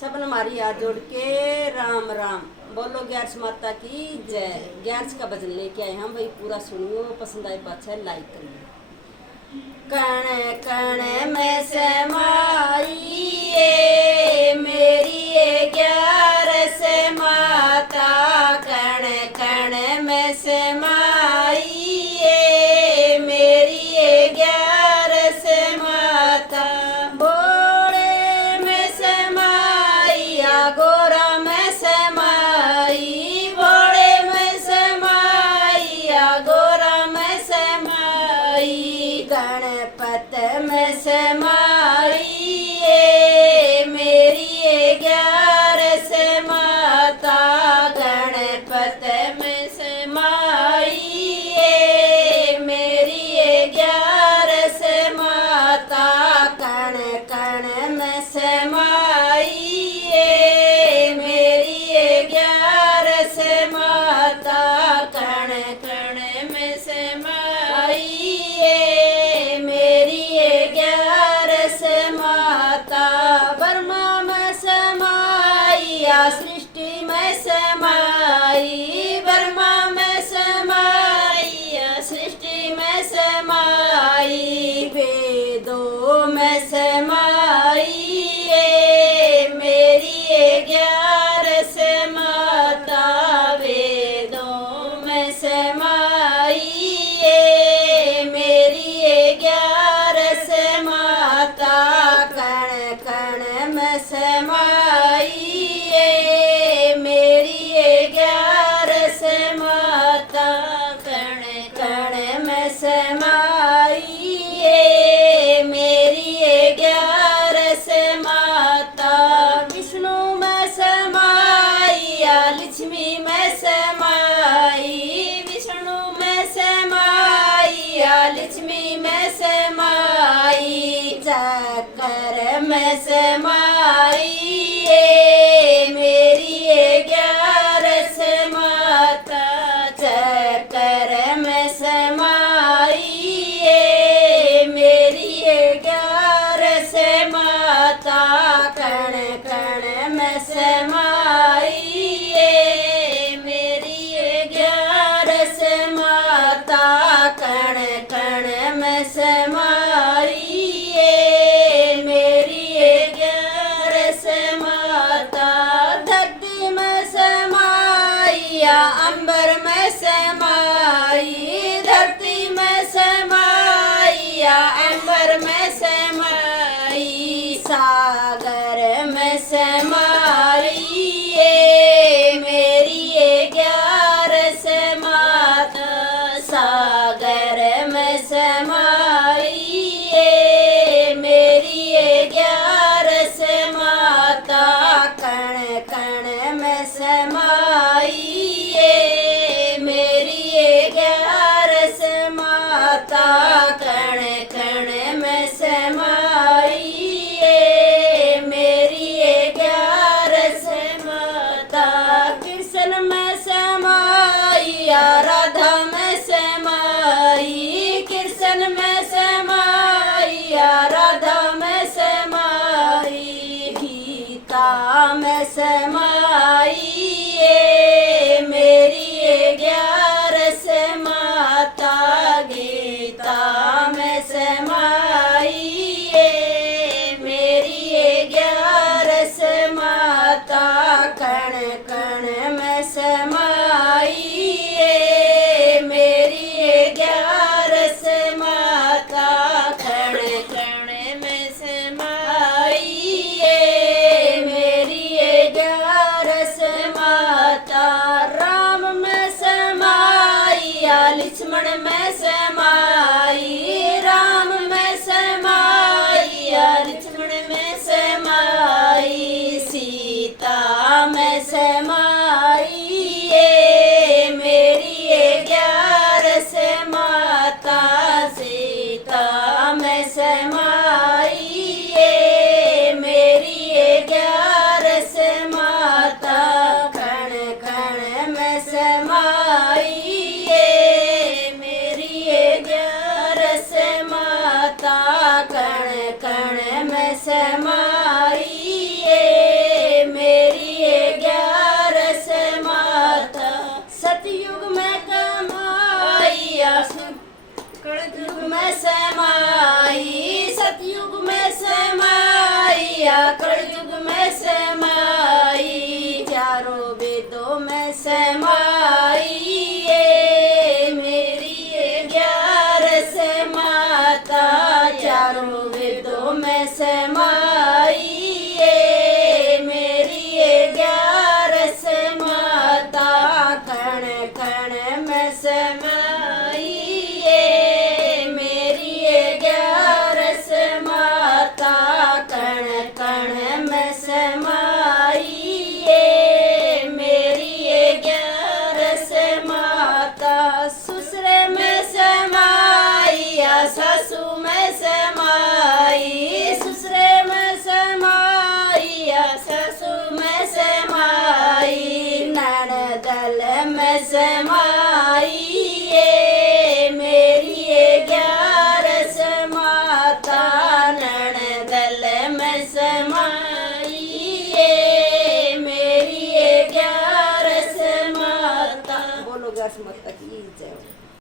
सबन हमारी हाथ जोड़ के राम राम बोलो। ग्यारस माता की जय। ग्यारस का भजन लेके आए हम भाई, पूरा सुनियो, पसंद आए पाछा लाइक करिए। कण कण में समाइए मेरी ये ग्यारस माता, कण कण में समाइए मेरी ये ग्यारस माता। गोरा में समाई भोले में समाइया, गोरा में समाई गणपत में समाई मेरी ये ग्यारस माता, गणपत में समाई मेरी ये ग्यारस माता, कण कण में समाई मेरी ये ग्यारस माता, कण कण में समाई मेरी ये ग्यारस माता। ब्रह्मा में समाइया सृष्टि में समाई, ब्रह्मा में समाइया सृष्टि में समाई, वेदों में समाई मेरी ये ग्यारस माता, वेदों में समाई मेरी ये ग्यारस माता, कण कण में समाई मेरी ये ग्यारस माता, कण कण में समाई मेरी ये ग्यारस माता। विष्णु में समाइया लक्ष्मी में समाई, विष्णु में समाइया लक्ष्मी में समाई, चक्र में समाई मेरी ये ग्यारस माता, चक्र में समाई मेरी ये ग्यारस माता, कण कण में समाई मेरी ये ग्यारस माता, कण कण में समाई मेरी ये ग्यारस माता। धरती में समाइया अंबर में समाई, धरती में समाइया अंबर में समाई, सागर में समाई मेरी ये ग्यारस माता, सागर में समाई मेरी ये ग्यारस माता, कण कण में समाई मेरी ये ग्यारस माता, कण कण में समाई मेरी ये ग्यारस माता। कृष्ण में समाइया राधा में समाई, कृष्ण में समाइया राधा में समाई, गीता में समाई मेरी ये ग्यारस माता, गीता में समाई मेरी ये ग्यारस माता, कण कण में समाई मेरी ये ग्यारस माता, कण कण में समाई मेरी ये ग्यारस समाइए मेरी ग्यारस माता नणदल में समाइए मेरी ग्यारस माता। बोलो ग्यारस माता।